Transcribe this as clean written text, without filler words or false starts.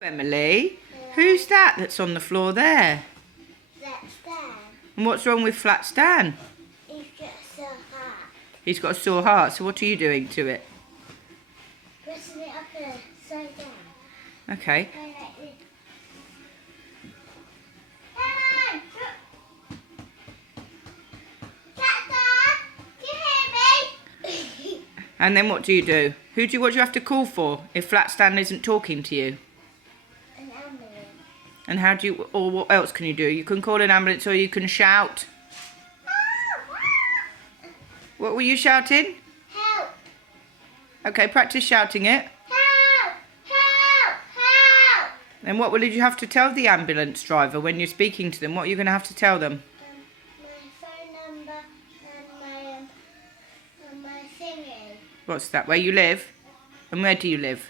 Emily, who's that that's on the floor there? That's Stan. And what's wrong with Flat Stan? He's got so hot. He's got a sore heart, so what are you doing to it? Pressing it up and upside down. Okay. Go like this. Come on! Stan, can you hear me? And then what do you do? What do you have to call for if Flat Stan isn't talking to you? An ambulance. And how do you, or what else can you do? You can call an ambulance or you can shout. What were you shouting? Help! Okay, practice shouting it. Help! Help! Help! And what did you have to tell the ambulance driver when you're speaking to them? What are you going to have to tell them? My phone number and my thingy. What's that? Where you live? And where do you live?